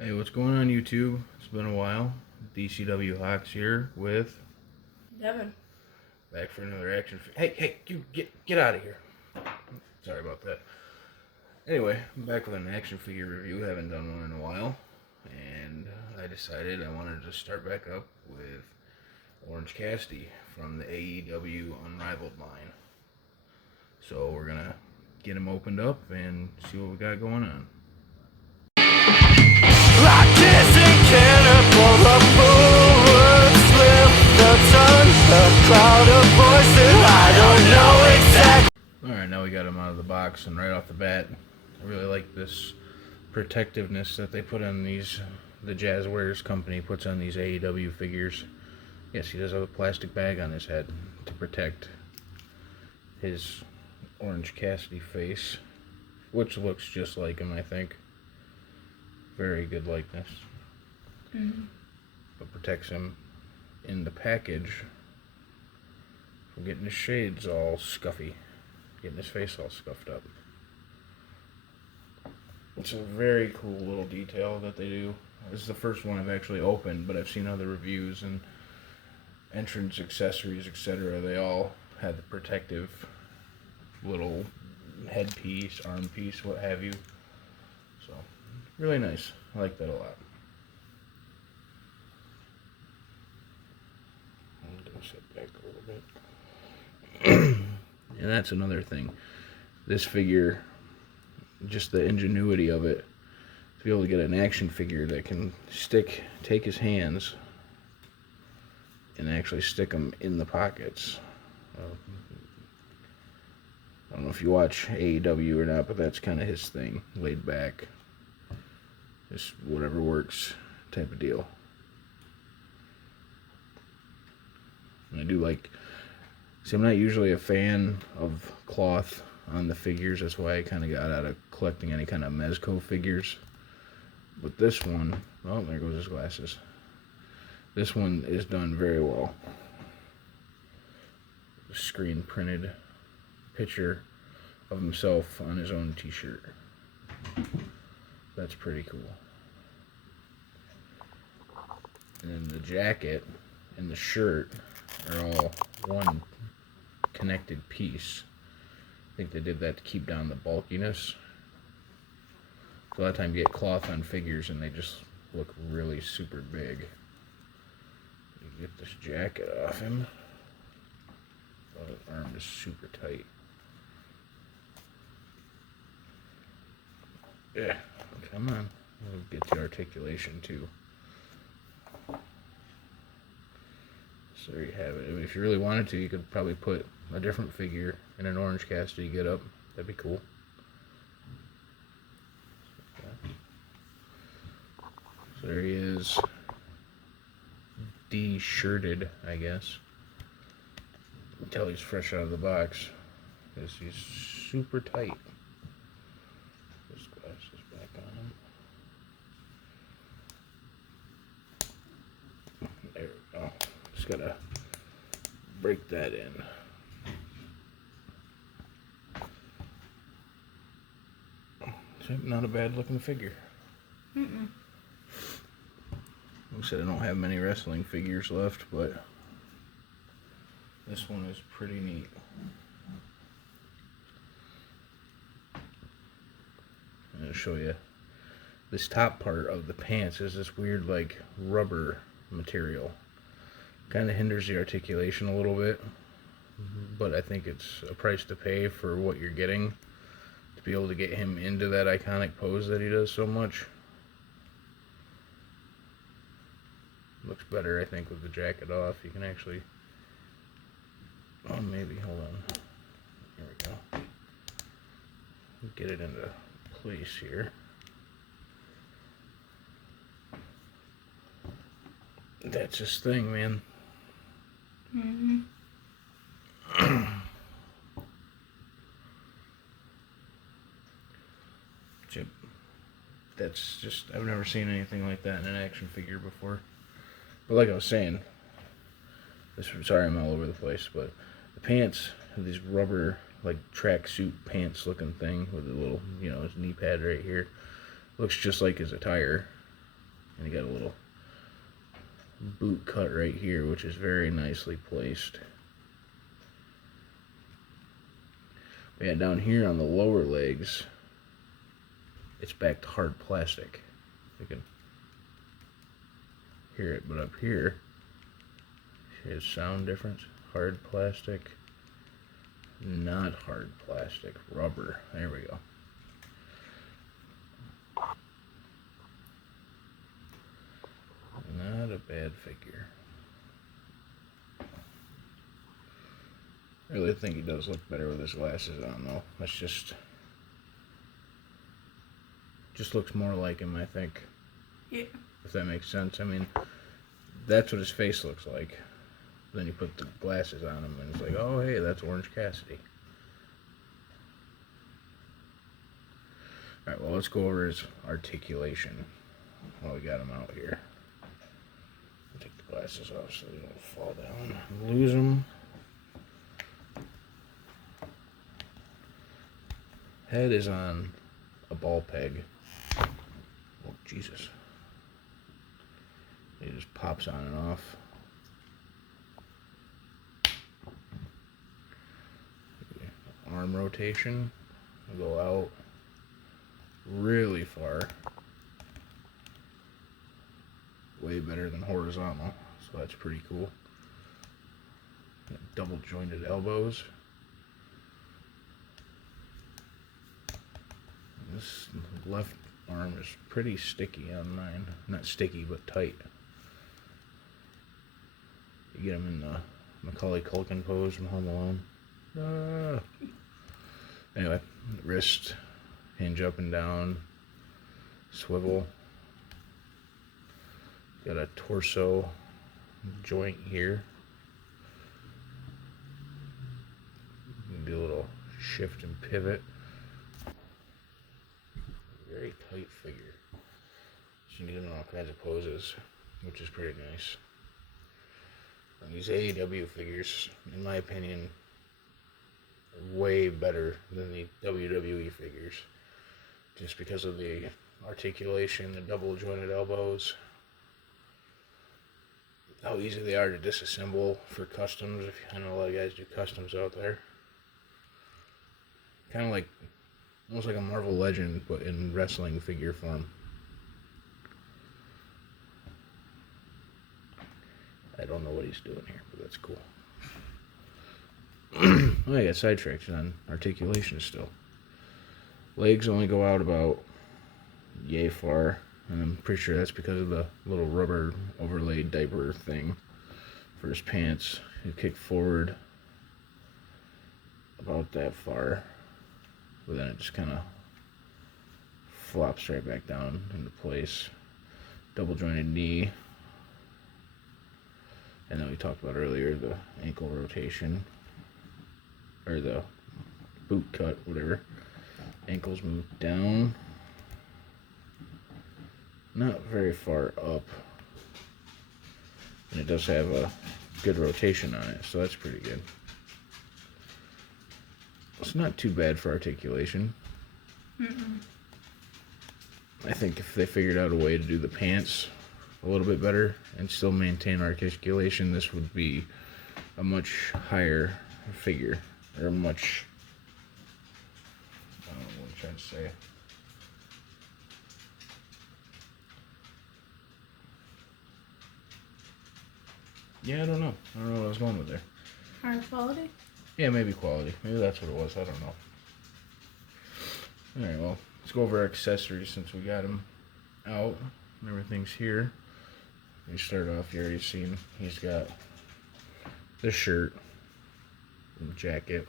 Hey, what's going on, YouTube? It's been a while. DCW Hawks here with Devin. back for another action. Hey, you get out of here. Sorry about that. Anyway, I'm back with an action figure review. Haven't done one in a while, and I decided I wanted to start back up with Orange Cassidy from the AEW Unrivaled line. So we're gonna get him opened up and see what we got going on. Like kissing cannibal, the bullets with the tongue, a crowd of voices, I don't know exactly. Alright, now we got him out of the box, and right off the bat, I really like this protectiveness that they put on these, the Jazwares company puts on these AEW figures. Yes, he does have a plastic bag on his head to protect his Orange Cassidy face, which looks just like him, I think. Very good likeness. But protects him in the package from getting his shades all scuffy, getting his face all scuffed up. It's a very cool little detail that they do. This is the first one I've actually opened, but I've seen other reviews and entrance accessories, etc. They all had the protective little headpiece, arm piece, what have you. So, really nice. I like that a lot. I'm going to sit back a little bit. And that's another thing. This figure, just the ingenuity of it, to be able to get an action figure that can take his hands and actually stick them in the pockets. I don't know if you watch AEW or not, but that's kind of his thing. Laid back, just whatever works type of deal. And I do like, see, I'm not usually a fan of cloth on the figures. That's why I kind of got out of collecting any kind of Mezco figures. But this one, oh, there goes his glasses. This one is done very well. Screen printed picture of himself on his own t-shirt. That's pretty cool. And then the jacket and the shirt are all one connected piece. I think they did that to keep down the bulkiness. So a lot of times you get cloth on figures and they just look really super big. You get this jacket off him. Oh, his arm is super tight. Yeah, come on. We'll get the articulation too. So there you have it. I mean, if you really wanted to, you could probably put a different figure in an Orange Cassidy get up. That'd be cool. So there he is. De-shirted, I guess. Until he's fresh out of the box. Because he's super tight. His glasses back on him. There we go. Just gotta break that in. Not a bad looking figure. Like I said, I don't have many wrestling figures left, but this one is pretty neat. I'm going to show you. This top part of the pants is this weird, like, rubber material. Kind of hinders the articulation a little bit, but I think it's a price to pay for what you're getting to be able to get him into that iconic pose that he does so much. Looks better, I think, with the jacket off. You can actually, oh, maybe, hold on. Here we go. Get it into place here. That's his thing, man. Chip. That's just, I've never seen anything like that in an action figure before. But like I was saying, sorry I'm all over the place, but the pants have these rubber, like, tracksuit pants looking thing with a little, his knee pad right here. Looks just like his attire. And you got a little boot cut right here, which is very nicely placed. Yeah, down here on the lower legs, it's backed hard plastic. You can hear it, but up here, see the sound difference? Hard plastic, not hard plastic, rubber. There we go. Not a bad figure. I really think he does look better with his glasses on, though. That's just looks more like him, I think. Yeah. If that makes sense. I mean, that's what his face looks like. Then you put the glasses on him, and it's like, oh, hey, that's Orange Cassidy. Alright, well, let's go over his articulation while we got him out here. Take the glasses off so they don't fall down and lose them. Head is on a ball peg. Oh, Jesus. It just pops on and off. Arm rotation. We'll go out really far. Way better than horizontal, so that's pretty cool. Got double jointed elbows. This left arm is pretty sticky on mine. Not sticky, but tight. You get him in the Macaulay Culkin pose from Home Alone. Anyway, wrist, hinge up and down, swivel. Got a torso joint here. Do a little shift and pivot. Very tight figure. So you can get him in all kinds of poses, which is pretty nice. And these AEW figures, in my opinion, are way better than the WWE figures. Just because of the articulation, the double jointed elbows. How easy they are to disassemble for customs. I know a lot of guys do customs out there. Kind of like, almost like a Marvel Legend, but in wrestling figure form. I don't know what he's doing here, but that's cool. Oh, I got sidetracked on articulation still. Legs only go out about yay far. And I'm pretty sure that's because of the little rubber overlaid diaper thing for his pants. You kick forward about that far, but then it just kind of flops right back down into place. Double jointed knee. And then we talked about earlier the ankle rotation, or the boot cut, whatever. Ankles move down. Not very far up, and it does have a good rotation on it, so that's pretty good. It's not too bad for articulation. I think if they figured out a way to do the pants a little bit better and still maintain articulation, this would be a much higher figure, or a much, I don't know what I'm trying to say. Yeah, I don't know what I was going with there. Higher quality? Yeah, maybe quality. Maybe that's what it was. I don't know. Alright, well, let's go over our accessories since we got them out. Everything's here. We start off, you already seen, he's got the shirt, and jacket.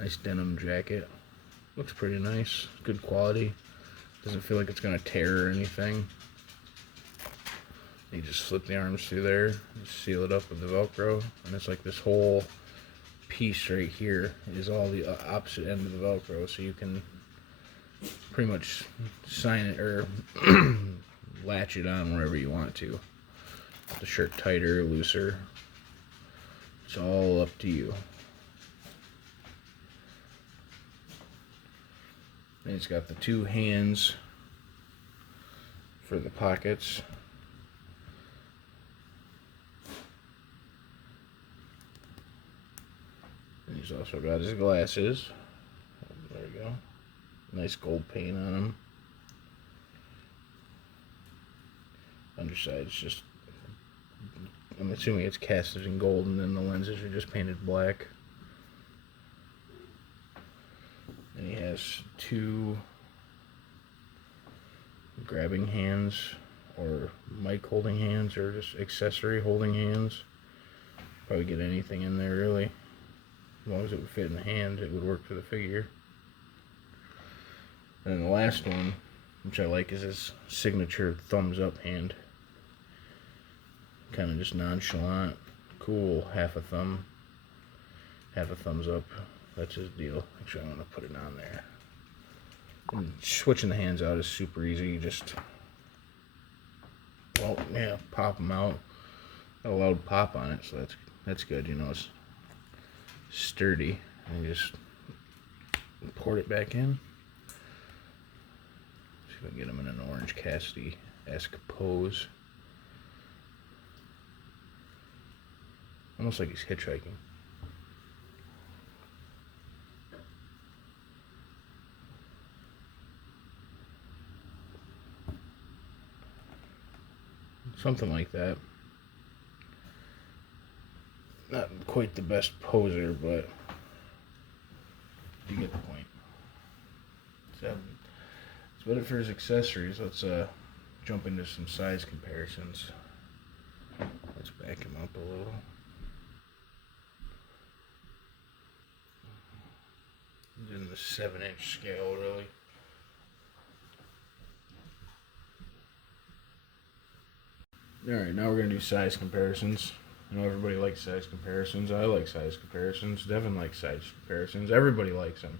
Nice denim jacket. Looks pretty nice. Good quality. Doesn't feel like it's going to tear or anything. You just slip the arms through there, just seal it up with the Velcro, and it's like this whole piece right here is all the opposite end of the Velcro, so you can pretty much sign it or latch it on wherever you want to. The shirt tighter, looser, it's all up to you. And it's got the two hands for the pockets. And he's also got his glasses. There you go. Nice gold paint on them. Underside's just, I'm assuming it's casted in gold, and then the lenses are just painted black. And he has two grabbing hands, or mic holding hands, or just accessory holding hands. Probably get anything in there, really. As long as it would fit in the hand, it would work for the figure. And then the last one, which I like, is his signature thumbs up hand. Kind of just nonchalant, cool, half a thumbs up. That's his deal. Actually, I'm going to put it on there. And switching the hands out is super easy. You just, well, yeah, pop them out. Got a loud pop on it, so that's good. You know, it's sturdy. And you just port it back in. See if I can get him in an Orange Cassidy-esque pose. Almost like he's hitchhiking. Something like that. Not quite the best poser, but you get the point. So that's about it for his accessories. Let's jump into some size comparisons. Let's back him up a little. He's in the 7-inch scale, really. Alright, now we're going to do size comparisons. I know everybody likes size comparisons. I like size comparisons. Devin likes size comparisons. Everybody likes them.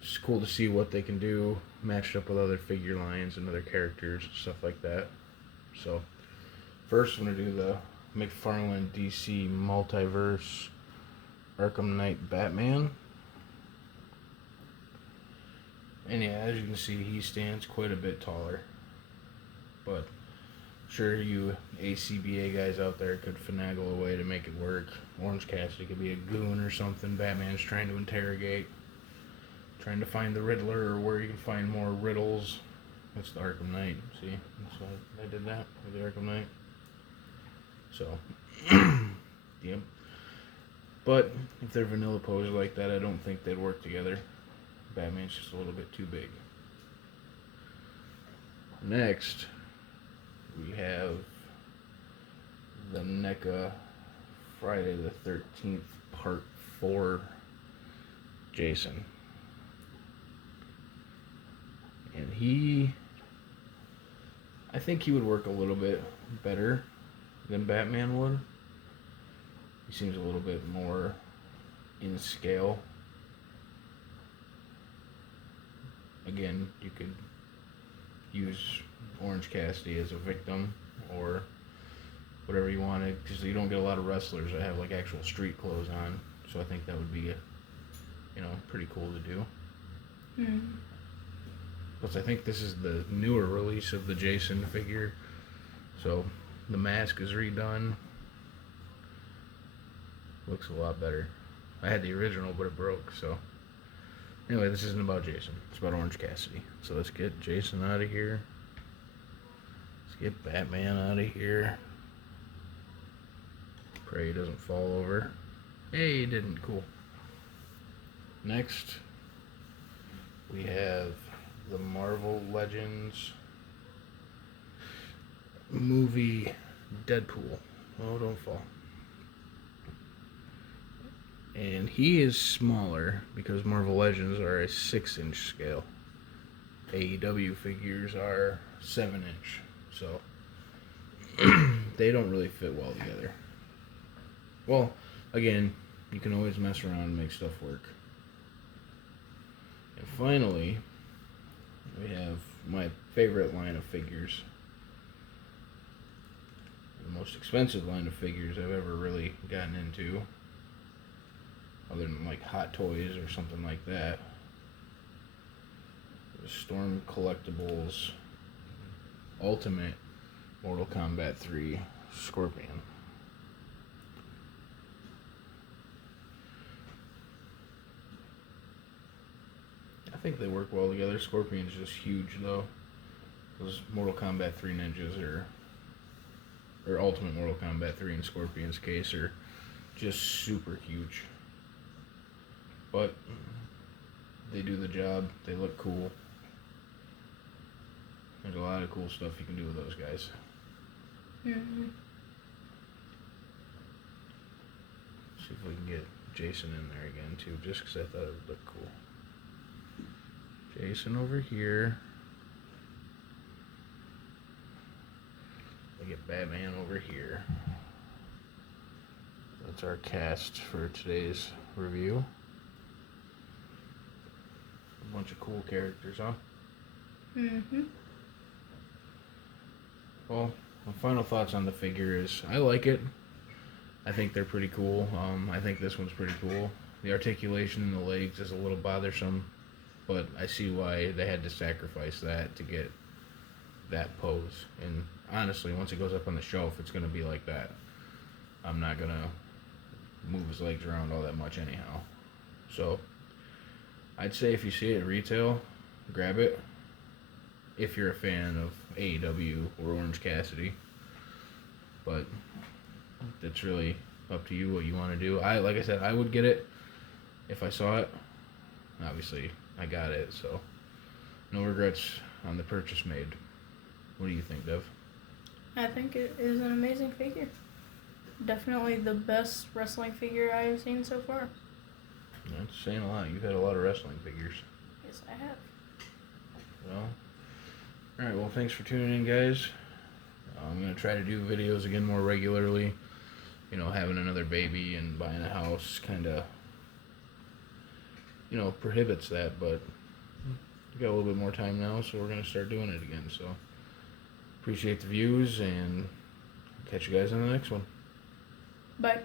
It's cool to see what they can do matched up with other figure lines and other characters, stuff like that. So, first I'm going to do the McFarlane DC Multiverse Arkham Knight Batman. And yeah, as you can see, he stands quite a bit taller. But sure, you ACBA guys out there could finagle a way to make it work. Orange Cassidy could be a goon or something. Batman's trying to interrogate, trying to find the Riddler, or where you can find more riddles. That's the Arkham Knight. See, that's why I did that with the Arkham Knight. So, yep. But if they're vanilla poses like that, I don't think they'd work together. Batman's just a little bit too big. Next, we have the NECA Friday the 13th Part 4 Jason. And I think he would work a little bit better than Batman would. He seems a little bit more in scale. Again, you could use Orange Cassidy as a victim, or whatever you wanted, because you don't get a lot of wrestlers that have like actual street clothes on. So I think that would be, pretty cool to do. Plus, I think this is the newer release of the Jason figure, so the mask is redone. Looks a lot better. I had the original, but it broke. So anyway, this isn't about Jason. It's about Orange Cassidy. So let's get Jason out of here. Let's get Batman out of here. Pray he doesn't fall over. Hey, he didn't. Cool. Next, we have the Marvel Legends movie Deadpool. Oh, don't fall. And he is smaller because Marvel Legends are a 6-inch scale. AEW figures are 7-inch. So they don't really fit well together. Well, again, you can always mess around and make stuff work. And finally, we have my favorite line of figures. The most expensive line of figures I've ever really gotten into. Other than like Hot Toys or something like that. The Storm Collectibles Ultimate Mortal Kombat 3 Scorpion. I think they work well together. Scorpion's just huge, though. Those Mortal Kombat 3 ninjas or Ultimate Mortal Kombat 3 in Scorpion's case, are just super huge. But they do the job. They look cool. There's a lot of cool stuff you can do with those guys. Mm-hmm. See if we can get Jason in there again, too, just because I thought it would look cool. Jason over here. We get Batman over here. That's our cast for today's review. A bunch of cool characters, huh? Mm-hmm. Well, my final thoughts on the figure is I like it. I think they're pretty cool. I think this one's pretty cool. The articulation in the legs is a little bothersome, but I see why they had to sacrifice that to get that pose. And honestly, once it goes up on the shelf, it's going to be like that. I'm not going to move his legs around all that much anyhow. So I'd say if you see it at retail, grab it. If you're a fan of AEW or Orange Cassidy. But it's really up to you what you want to do. Like I said, I would get it if I saw it. Obviously, I got it, so no regrets on the purchase made. What do you think, Dev? I think it is an amazing figure. Definitely the best wrestling figure I have seen so far. That's saying a lot. You've had a lot of wrestling figures. Yes, I have. Well, alright, well, thanks for tuning in, guys. I'm going to try to do videos again more regularly. You know, having another baby and buying a house kind of, you know, prohibits that, but we got a little bit more time now, so we're going to start doing it again. So, appreciate the views, and catch you guys on the next one. Bye.